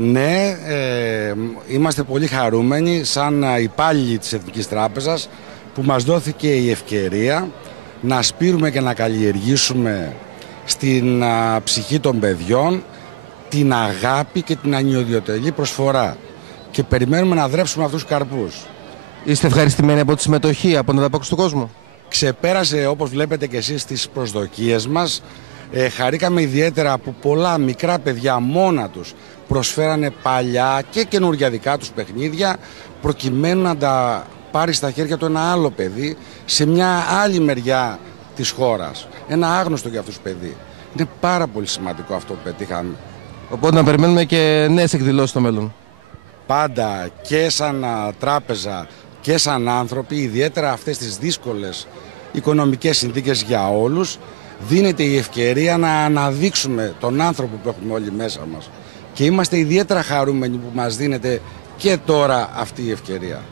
Ναι, είμαστε πολύ χαρούμενοι σαν υπάλληλοι της Εθνικής Τράπεζας που μας δόθηκε η ευκαιρία να σπείρουμε και να καλλιεργήσουμε στην ψυχή των παιδιών την αγάπη και την ανιδιοτελή προσφορά και περιμένουμε να δρέψουμε αυτούς τους καρπούς. Είστε ευχαριστημένοι από τη συμμετοχή, από την ανταπόκριση του κόσμου? Ξεπέρασε, όπως βλέπετε και εσείς, τις προσδοκίες μας. Χαρήκαμε ιδιαίτερα που πολλά μικρά παιδιά μόνα τους προσφέρανε παλιά και καινούργια δικά τους παιχνίδια προκειμένου να τα πάρει στα χέρια του ένα άλλο παιδί σε μια άλλη μεριά της χώρας. Ένα άγνωστο για αυτούς παιδί. Είναι πάρα πολύ σημαντικό αυτό που πετύχαμε. Οπότε να περιμένουμε και νέες εκδηλώσεις στο μέλλον. Πάντα και σαν τράπεζα και σαν άνθρωποι, ιδιαίτερα αυτές τις δύσκολες οικονομικές συνθήκες για όλους, δίνεται η ευκαιρία να αναδείξουμε τον άνθρωπο που έχουμε όλοι μέσα μας. Και είμαστε ιδιαίτερα χαρούμενοι που μας δίνεται και τώρα αυτή η ευκαιρία.